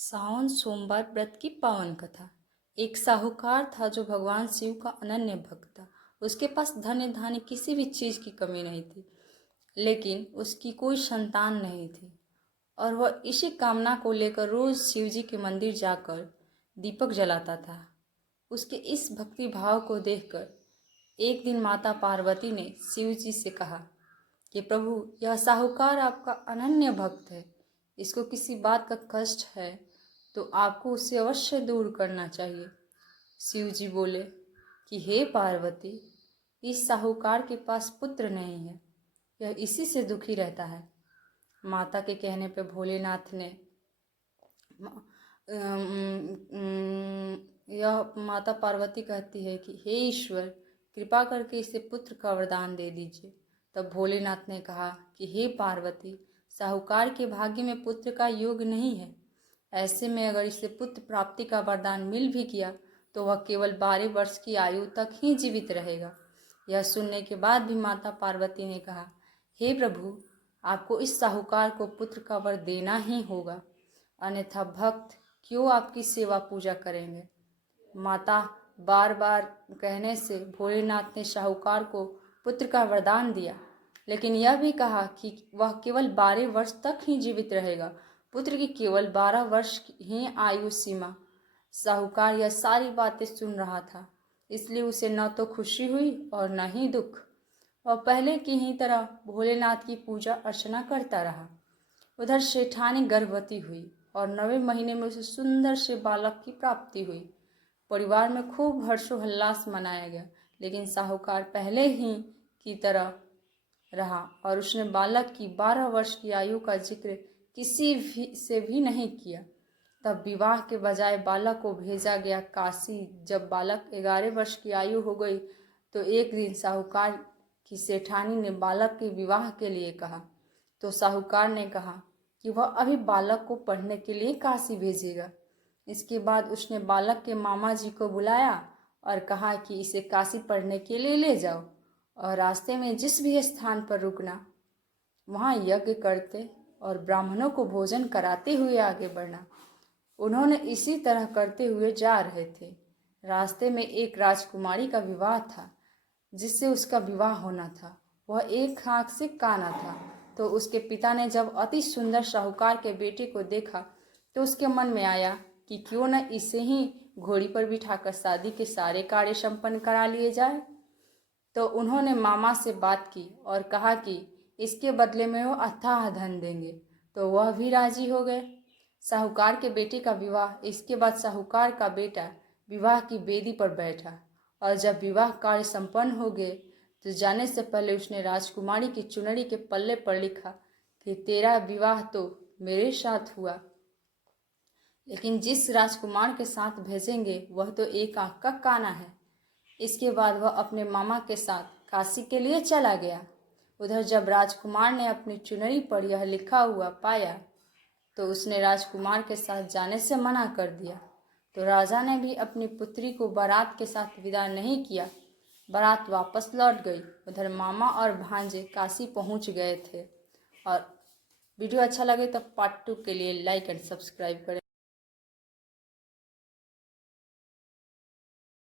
सावन सोमवार व्रत की पावन कथा। एक साहूकार था जो भगवान शिव का अनन्य भक्त था। उसके पास धन धान्य किसी भी चीज की कमी नहीं थी, लेकिन उसकी कोई संतान नहीं थी और वह इसी कामना को लेकर रोज शिव जी के मंदिर जाकर दीपक जलाता था। उसके इस भक्ति भाव को देखकर एक दिन माता पार्वती ने शिव जी से कहा कि प्रभु, यह साहूकार आपका अनन्य भक्त है, इसको किसी बात का कष्ट है तो आपको उसे अवश्य दूर करना चाहिए। शिव जी बोले कि हे पार्वती, इस साहूकार के पास पुत्र नहीं है, यह इसी से दुखी रहता है। माता के कहने पर भोलेनाथ ने यह माता पार्वती कहती है कि हे ईश्वर, कृपा करके इसे पुत्र का वरदान दे दीजिए। तब भोलेनाथ ने कहा कि हे पार्वती, साहूकार के भाग्य में पुत्र का योग नहीं है। ऐसे में अगर इसे पुत्र प्राप्ति का वरदान मिल भी गया तो वह केवल 12 वर्ष की आयु तक ही जीवित रहेगा। यह सुनने के बाद भी माता पार्वती ने कहा, हे प्रभु, आपको इस साहूकार को पुत्र का वर देना ही होगा, अन्यथा भक्त क्यों आपकी सेवा पूजा करेंगे। माता बार बार कहने से भोलेनाथ ने साहूकार को पुत्र का वरदान दिया, लेकिन यह भी कहा कि वह केवल 12 वर्ष तक ही जीवित रहेगा। पुत्र की केवल 12 वर्ष ही आयु सीमा। साहूकार यह सारी बातें सुन रहा था, इसलिए उसे न तो खुशी हुई और न ही दुख। वह पहले की ही तरह भोलेनाथ की पूजा अर्चना करता रहा। उधर सेठानी गर्भवती हुई और 9वें महीने में उसे सुंदर से बालक की प्राप्ति हुई। परिवार में खूब हर्षोल्लास मनाया गया, लेकिन साहूकार पहले ही की तरह रहा और उसने बालक की 12 वर्ष की आयु का जिक्र किसी भी से भी नहीं किया। तब विवाह के बजाय बालक को भेजा गया काशी। जब बालक 11 वर्ष की आयु हो गई तो एक दिन साहूकार की सेठानी ने बालक के विवाह के लिए कहा, तो साहूकार ने कहा कि वह अभी बालक को पढ़ने के लिए काशी भेजेगा। इसके बाद उसने बालक के मामा जी को बुलाया और कहा कि इसे काशी पढ़ने के लिए ले जाओ और रास्ते में जिस भी स्थान पर रुकना, वहाँ यज्ञ करते और ब्राह्मणों को भोजन कराते हुए आगे बढ़ना। उन्होंने इसी तरह करते हुए जा रहे थे। रास्ते में एक राजकुमारी का विवाह था जिससे उसका विवाह होना था। वह एक आंख से काना था, तो उसके पिता ने जब अति सुंदर साहूकार के बेटे को देखा तो उसके मन में आया कि क्यों न इसे ही घोड़ी पर बिठाकर शादी के सारे कार्य संपन्न करा लिए जाए। तो उन्होंने मामा से बात की और कहा कि इसके बदले में वो अथाह धन देंगे, तो वह भी राजी हो गए। साहूकार के बेटे का विवाह। इसके बाद साहूकार का बेटा विवाह की बेदी पर बैठा और जब विवाह कार्य संपन्न हो गए तो जाने से पहले उसने राजकुमारी की चुनरी के पल्ले पर लिखा कि तेरा विवाह तो मेरे साथ हुआ, लेकिन जिस राजकुमार के साथ भेजेंगे वह तो एक आंख का काना है। इसके बाद वह अपने मामा के साथ काशी के लिए चला गया। उधर जब राजकुमार ने अपनी चुनरी पर यह लिखा हुआ पाया तो उसने राजकुमार के साथ जाने से मना कर दिया। तो राजा ने भी अपनी पुत्री को बारात के साथ विदा नहीं किया। बारात वापस लौट गई। उधर मामा और भांजे काशी पहुंच गए थे। और वीडियो अच्छा लगे तो पार्ट 2 के लिए लाइक एंड सब्सक्राइब करें।